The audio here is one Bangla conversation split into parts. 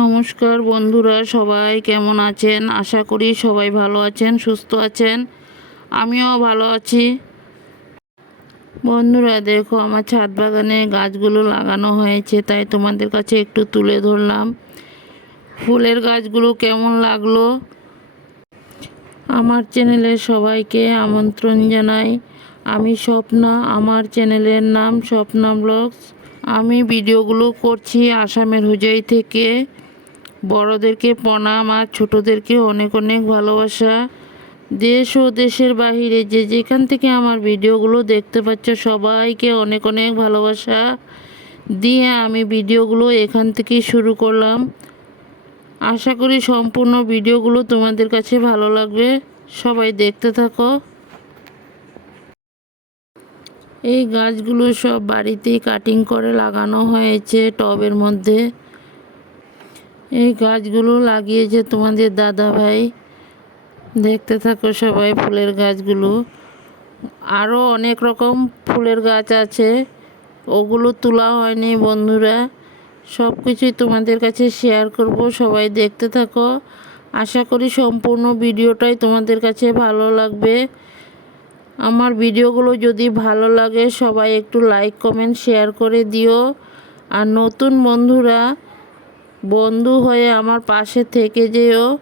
নমস্কার বন্ধুরা, সবাই কেমন আছেন? আশা করি সবাই ভালো আছেন, সুস্থ আছেন। আমিও ভালো আছি। বন্ধুরা, দেখো আমার ছাদ বাগানে গাছগুলো লাগানো হয়েছে, তাই তোমাদের কাছে একটু তুলে ধরলাম। ফুলের গাছগুলো কেমন লাগল? আমার চ্যানেলের সবাইকে আমন্ত্রণ জানাই। আমি স্বপ্না, আমার চ্যানেলের নাম স্বপ্না ব্লগস। আমি ভিডিওগুলো করছি আসামের হুজাই থেকে। বড়দেরকে প্রণাম আর ছোটোদেরকে অনেক অনেক ভালোবাসা। দেশ ও দেশের বাহিরে যে যেখান থেকে আমার ভিডিওগুলো দেখতে পাচ্ছ, সবাইকে অনেক অনেক ভালোবাসা। দিয়ে আমি ভিডিওগুলো এখান থেকেই শুরু করলাম। আশা করি সম্পূর্ণ ভিডিওগুলো তোমাদের কাছে ভালো লাগবে। সবাই দেখতে থাকো। এই গাছগুলো সব বাড়িতেই কাটিং করে লাগানো হয়েছে টবের মধ্যে। এই গাছগুলো লাগিয়েছে তোমাদের দাদা ভাই। দেখতে থাকো সবাই ফুলের গাছগুলো। আরও অনেক রকম ফুলের গাছ আছে। ওগুলো তোলা হয়নি বন্ধুরা। সব কিছুই তোমাদের কাছে শেয়ার করব, সবাই দেখতে থাকো। আশা করি সম্পূর্ণ ভিডিওটাই তোমাদের কাছে ভালো লাগবে। আমার ভিডিওগুলো যদি ভালো লাগে, সবাই একটু লাইক কমেন্ট শেয়ার করে দিও। আর নতুন বন্ধুরা বন্ধু হয়ে আমার পাশে থেকে যেও।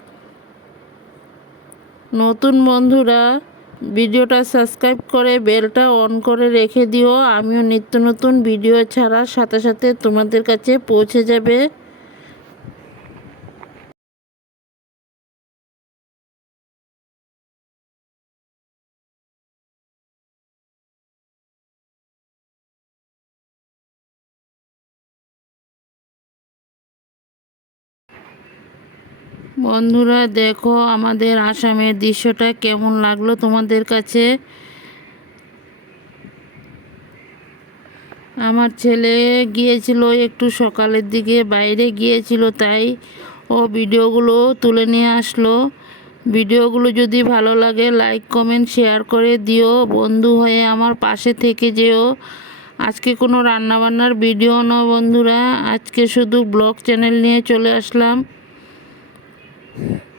নতুন বন্ধুরা, ভিডিওটা সাবস্ক্রাইব করে বেলটা অন করে রেখে দিও। আমিও নিত্য নতুন ভিডিও ছাড়ার সাথে সাথে তোমাদের কাছে পৌঁছে যাবে। বন্ধুরা, দেখো আমাদের আসামের দৃশ্যটা কেমন লাগল তোমাদের কাছে? আমার ছেলে গিয়েছিল একটু সকালের দিকে, বাইরে গিয়েছিল, তাই ও ভিডিওগুলো তুলে নিয়ে আসলো। ভিডিওগুলো যদি ভালো লাগে লাইক কমেন্ট শেয়ার করে দিও। বন্ধু হয়ে আমার পাশে থেকে যেও। আজকে কোনো রান্নাবান্নার ভিডিও না বন্ধুরা, আজকে শুধু ব্লগ চ্যানেল নিয়ে চলে আসলাম। Yeah.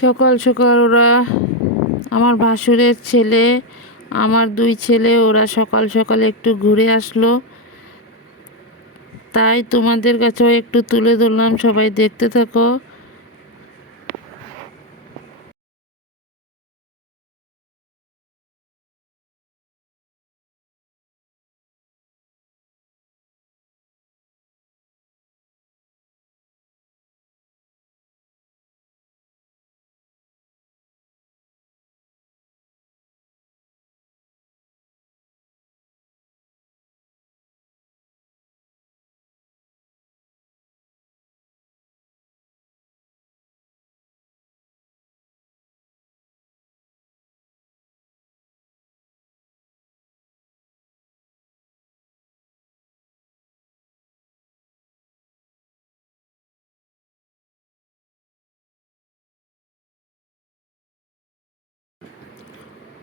সকাল সকাল ওরা আমার ভাসুরের ছেলে, আমার দুই ছেলে, ওরা সকাল সকাল একটু ঘুরে আসলো। তাই তোমাদের কাছেও একটু তুলে ধরলাম, সবাই দেখতে থাকো।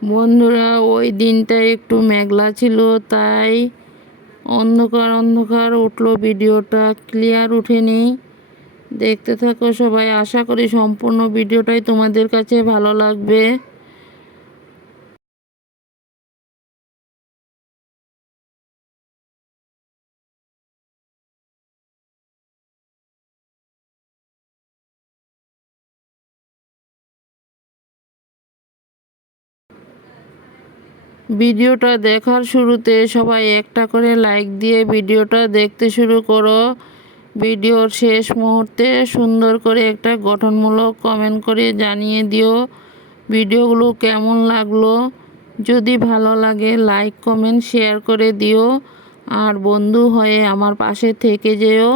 বন্ধুরা, ওই দিনটা একটু মেঘলা ছিল, তাই অন্ধকার অন্ধকার উঠল ভিডিওটা। ক্লিয়ার উঠেনি। দেখতে থাকো সবাই। আশা করি সম্পূর্ণ ভিডিওটাই তোমাদের কাছে ভালো লাগবে। ভিডিওটা দেখার শুরুতে সবাই একটা করে লাইক দিয়ে ভিডিওটা দেখতে শুরু করো। ভিডিওর শেষ মুহূর্তে সুন্দর করে একটা গঠনমূলক কমেন্ট করে জানিয়ে দিও ভিডিওগুলো কেমন লাগল। যদি ভালো লাগে লাইক কমেন্ট শেয়ার করে দিও। আর বন্ধু হয়ে আমার পাশে থেকে যেও।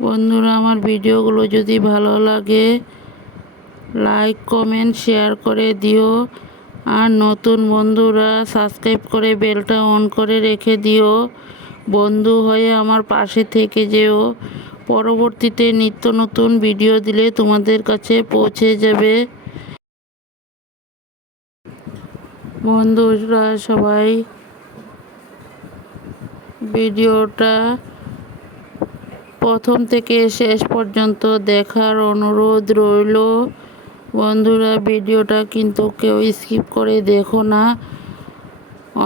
বন্ধুরা, আমার ভিডিওগুলো যদি ভালো লাগে, লাইক, কমেন্ট, শেয়ার করে দিও। আর নতুন বন্ধুরা, সাবস্ক্রাইব করে বেলটা অন করে রেখে দিও। বন্ধু হয়ে আমার পাশে থেকে যেও। পরবর্তীতে নিত্য নতুন ভিডিও দিলে তোমাদের কাছে পৌঁছে যাবে। বন্ধুরা, সবাই ভিডিওটা প্রথম থেকে শেষ পর্যন্ত দেখার অনুরোধ রইল। বন্ধুরা, ভিডিওটা কিন্তু কেউ স্কিপ করে দেখো না।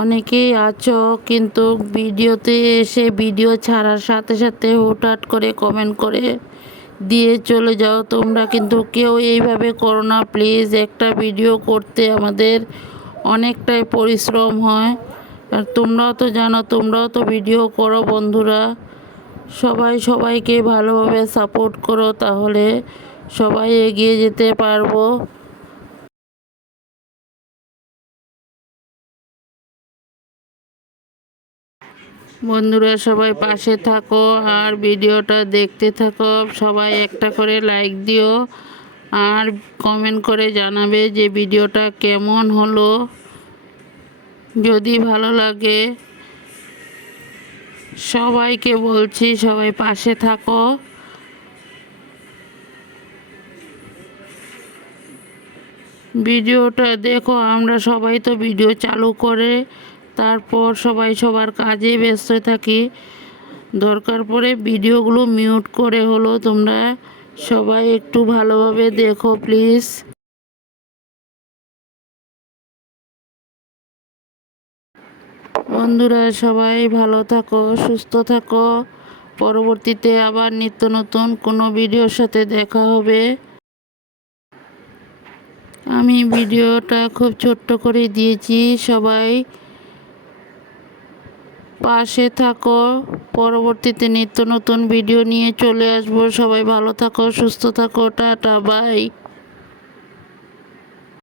অনেকেই আছো, কিন্তু ভিডিওতে এসে ভিডিও ছাড়ার সাথে সাথে হুটহাট করে কমেন্ট করে দিয়ে চলে যাও। তোমরা কিন্তু কেউ এইভাবে করো না। প্লিজ, একটা ভিডিও করতে আমাদের অনেকটাই পরিশ্রম হয়। আর তোমরাও তো জানো, তোমরাও তো ভিডিও করো বন্ধুরা। সবাই সবাইকে ভালোভাবে সাপোর্ট করো, তাহলে সবাই এগিয়ে যেতে পারব। বন্ধুরা, সবাই পাশে থাকো আর ভিডিওটা দেখতে থাকো। সবাই একটা করে লাইক দিও আর কমেন্ট করে জানাবে যে ভিডিওটা কেমন হলো। যদি ভালো লাগে সবাইকে বলছি, সবাই পাশে থাকো। ভিডিওটা দেখো, আমরা সবাই তো ভিডিও চালু করে, তারপর সবাই সবার কাজে ব্যস্ত থাকি। দরকার পড়ে ভিডিওগুলো মিউট করে হলো তোমরা সবাই একটু ভালোভাবে দেখো, প্লিজ। বন্ধুরা, সবাই ভালো থাকো, সুস্থ থাকো। পরবর্তীতে আবার নিত্য নতুন কোনো ভিডিওর সাথে দেখা হবে। আমি ভিডিওটা খুব ছোট্ট করে দিয়েছি, সবাই পাশে থাকো। পরবর্তীতে নিত্য নতুন ভিডিও নিয়ে চলে আসব। সবাই ভালো থাকো, সুস্থ থাকো, টাটা, বাই।